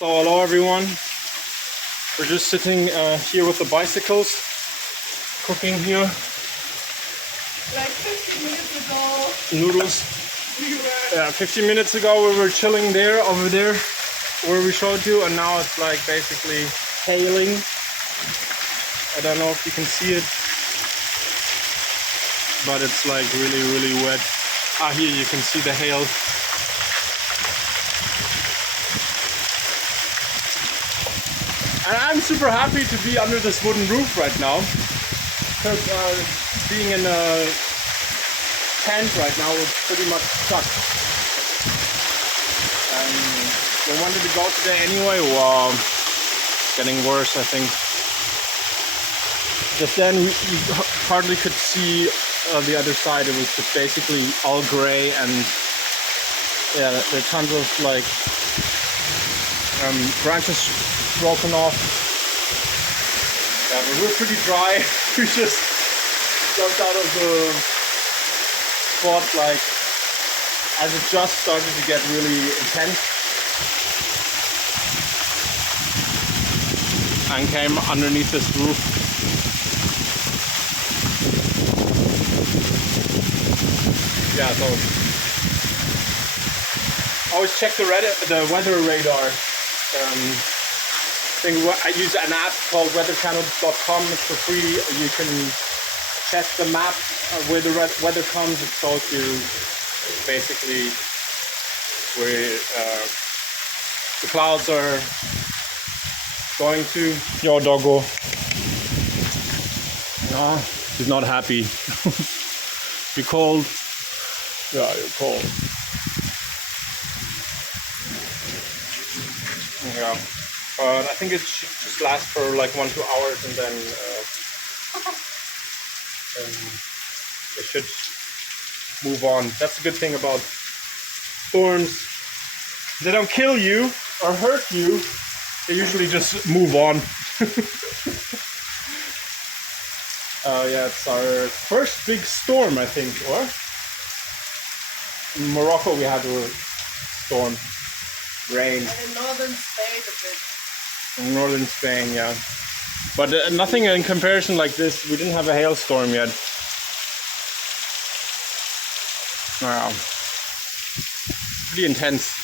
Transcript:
So hello everyone, we're just sitting here with the bicycles, cooking here. Like 15 minutes ago, Noodles. we were... Yeah, 15 minutes ago we were chilling there, over there, where we showed you, and now it's like basically hailing. I don't know if you can see it, but it's like really wet. Ah, here you can see the hail. And I'm super happy to be under this wooden roof right now, because being in a tent right now would pretty much suck. And we wanted to go today anyway. Wow, getting worse, I think. Just then we hardly could see the other side. It was just basically all gray, and yeah, there are tons of like branches broken off. Yeah, but we're pretty dry. We just jumped out of the spot like as it just started to get really intense, and came underneath this roof. Yeah, so always check the weather radar. I use an app called weatherchannel.com. It's for free. You can check the map where the weather comes. It shows you basically where the clouds are going to. Yo, doggo. No, he's not happy. You cold? Yeah, you're cold. Yeah. I think it should just last for like 1-2 hours, and then it should move on. That's the good thing about thorns. They don't kill you or hurt you. They usually just move on. Yeah, it's our first big storm, I think. Or in Morocco we had a storm, rain. And in northern Spain a bit. In northern Spain, yeah. But nothing in comparison like this. We didn't have a hailstorm yet. Wow. Pretty intense.